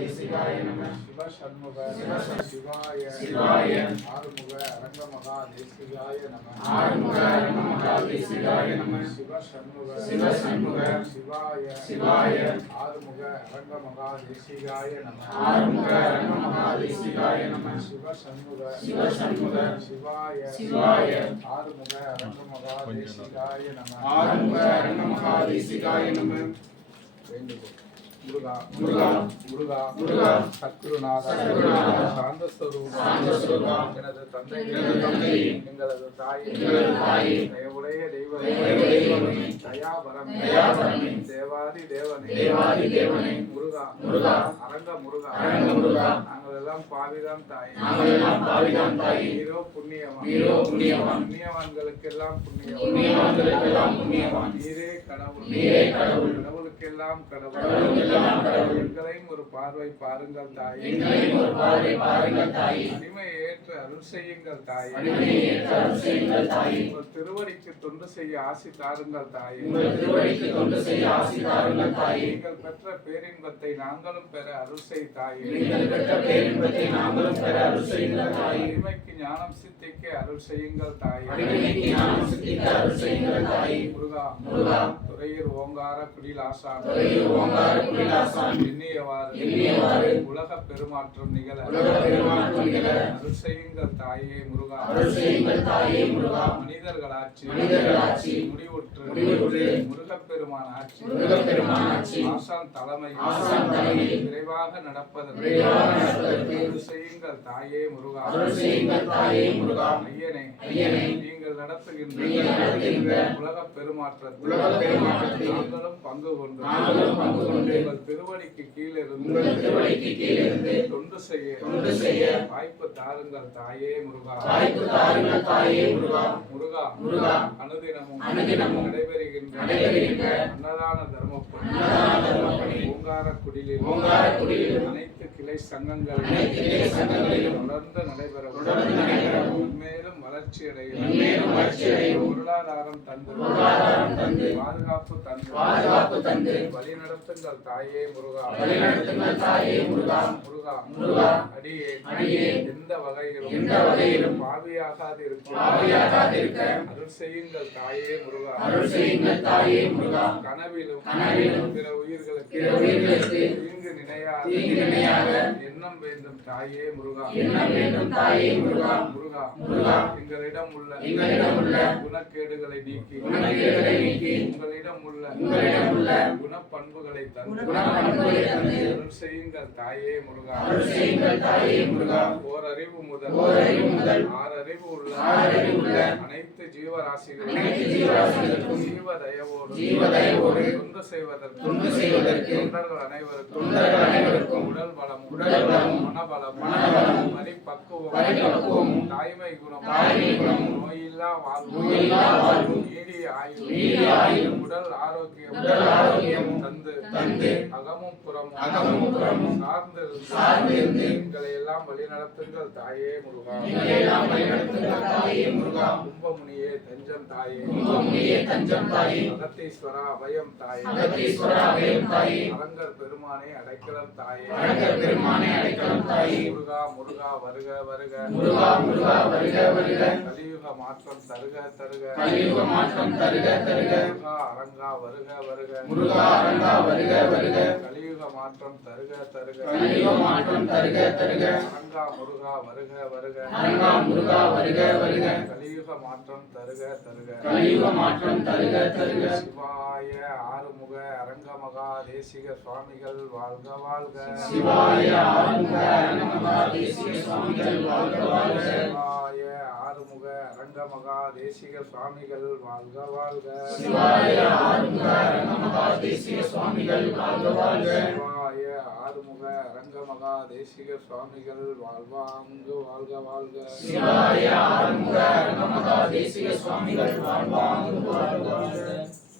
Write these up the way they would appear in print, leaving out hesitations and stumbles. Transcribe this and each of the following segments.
சிவாய நம. சிவ சண்முக சிவாய சிவாய ஆறுமுக அரங்க மகா தேசிகாய நம. ஆறுமுக அரங்க மகா தேசிகாய நம. சிவ சண்முக சிவாய சிவாய ஆறுமுக அரங்க மகா தேசிகாய நம. ஆறுமுக அரங்க மகா தேசிகாய நம. சிவ சண்முக சிவாய ஆறுமுக அரங்க மகா தேசிகாய நம. ஆறுமுக அரங்க மகா தேசிகாய நம. வேண்டுகோள். முருகா முருகா முருகா முருகா சத்குருநாதா சாந்தஸ்வரூபா எனது தந்தை எங்களது தாய் தயவுடைய தெய்வமே தயாபரமே தேவாதி தேவனே முருகா அரங்க முருகா நாங்கள் எல்லாம் பாவிதான் தாய் ஹீரோ புண்ணியவான் புண்ணியவான்களுக்கெல்லாம் புண்ணியவான் நீரே கடவுள் கடவுளுக்கெல்லாம் கடவுள் எங்களையும் ஒரு பார்வை பாருங்கள் தாயே. அடிமையை ஏற்று அருள் செய்யுங்கள் தாயே. உங்கள் திருவடிக்கு தொண்டு செய்ய ஆசி தாருங்கள் தாயே. நீங்கள் பெற்ற பேரின்பத்தை நாங்களும் பெற அருள் செய் தாயே. அடிமைக்கு ஞானம் சித்திக்க அருள் செய்யுங்கள் தாயே. முருகா துறையூர் ஓங்கார குடிலாசான் எண்ணியவாறு உலக பெருமாற்றம் நிகழ அருள் செய்யுங்கள் தாயே முருகா. மனிதர்களாட்சி முடிவுற்று முருகப்பெருமான் ஆட்சி ஆசான் தலைமை விரைவாக நடப்பதற்கு அருள் செய்யுங்கள் தாயே முருகா. ஐயனே நீங்கள் நடத்துகின்ற உலக பெருமாற்றத்தில் நாங்களும் பங்கு கொண்டு உங்கள் திருவடிக்கு கீழிருந்து தொண்டு செய்ய வாய்ப்பு தாருங்கள் தாயே முருகா. முருகா அனுதினமும் நடைபெறுகின்ற அன்னதான தர்மப்பணி ஓங்கார குடிலில் அனைத்து கிளை சங்கங்களிலும் தொடர்ந்து நடைபெற மேலும் வளர்ச்சியடைய பொருளாதாரம் தந்து பாதுகாப்பு தந்து வழி நடத்துங்கள் தாயே முருகா. முருகா அடியே எந்த வகையிலும் பாவியாகாது இருக்க அருள் செய்யுங்கள் தாயே முருகா. கனவிலும் பிற உயிர்களுக்கு தீங்கு நினையாத எண்ணம் வேண்டும் தாயே முருகா. முருகா எங்களிடம் உள்ள குணக்கேடுகளை நீக்கி உங்களிடம் உள்ள குணப்பண்புகளை தந்து அருள் செய்யுங்கள் தாயே முருகா. ஓரறிவு முதல் ஆறறிவு உள்ள அனைத்து ஜீவராசிகளுக்கும் ஜீவதயவோடு தொண்டு செய்வதற்கு தொண்டர்கள் அனைவருக்கும் உடல் பலம் மனபலம் பக்குவம் தாய்மை குணம் நோயில்லா வாழ்வு நீடிய ஆயுள் உடல் ஆரோக்கியம் தந்து அகமும் புறமும் சார்ந்து எங்களை எல்லாம் வழி நடத்துங்கள் தாயே முருகா. கும்பமுனியே தஞ்சம் தாயே அகத்தீஸ்வரா அபயம் தாயே அரங்கர் பெருமானே அடைக்கலம் தாயே முருகா வருக கலியுக மாற்றம் தருக அரங்கா வருக கலியுக மாற்றம் தருக அரங்கா முருகா வருக கலியுக மாற்றம் தருக சிவாய ஆறுமுக அரங்க மகா தேசிக சுவாமிகள் வாழ்க சிவாய ஆறுமுக அரங்க மகா தேசிக சுவாமிகள் வாழ்க சிவாய ஆறுமுக அரங்க மகா தேசிக சுவாமிகள் வாழ்க சிவாய ஆறுமுக அரங்க மகா தேசிக சுவாமிகள் வாழ்க.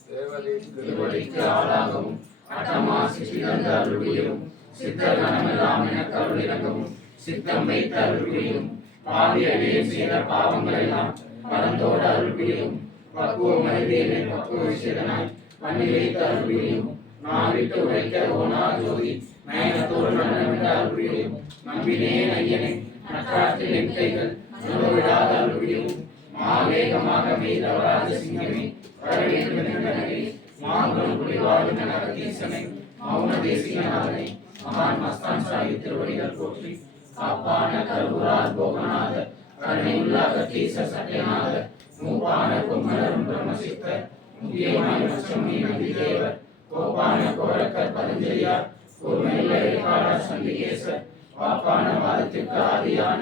தேவதை திருவடிக்கு ஆளாகவும் அட்டமா சிற்றிதந்த அருளியும் சித்தர் கணமெல்லாம் என கருளிறங்கவும் சித்தம் வைத்த அருளியும் பாவியடியே செய்த பாவங்களெல்லாம் பரந்தோட அருளியும் பக்குவ மனிதனை பக்குவ விஷயனாய் பண்ணி வைத்த அருளியும் நான் விட்டு உரைக்க ஓனா ஜோதி நயனத்தோடு நடனமிட அருள்புரியும் நம்பினேன் ஐயனே நற்றாற்றில் என் கைகள் நுழைவிடாத அருள்புரியும் மாவேகமாக மெய்தவராஜ சிங்கமே வரவேற்கனவே மாங்குளம் குடிவாழும் நகதீசனை மௌன தேசிகநாதனை மகான் மஸ்தான் சாஹிப் திருவடிகள் போற்றி காப்பான கருவூரார் போகநாத கருணையுள்ள அகத்தீச சட்டைநாத மூப்பான கொம்மலரும் பிரம்மசித்த முக்கியமான லட்சுமி நந்திதேவர் கோப்பான கோரக்கர் பதஞ்சலியார் கூர்மையுள்ள சண்டிகேசர் வாப்பான வாதத்திற்கு ஆதியான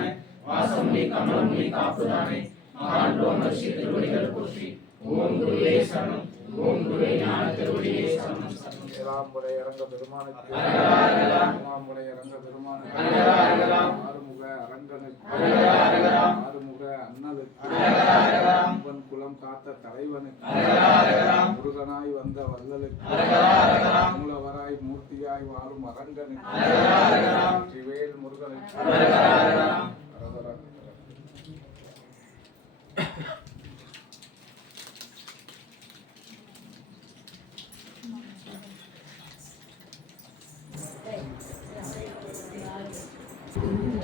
வாசமுனி கமலமுனி காப்புதானே மகான் ரோமர்ஷி திருவடிகள் போற்றி ஓம் குருவே சரணம் ஓம் குருவே ஞான திருவடியே சரணம் ஏழாம் முறை அரங்க பெருமானுக்கு ஏழாம் முறை அரங்க பெருமானுக்கு ஆறுமுக அரங்கனுக்கு ஆறுமுக அண்ணலுக்கு அம்பன் குலம் காத்த தலைவனுக்கு முருகனாய் வந்த வள்ளலுக்கு மூலவராய் மூர்த்தியாய் வாழும் அரங்கனுக்கு திவேல் முருகனுக்கு அரகரா. Thank you.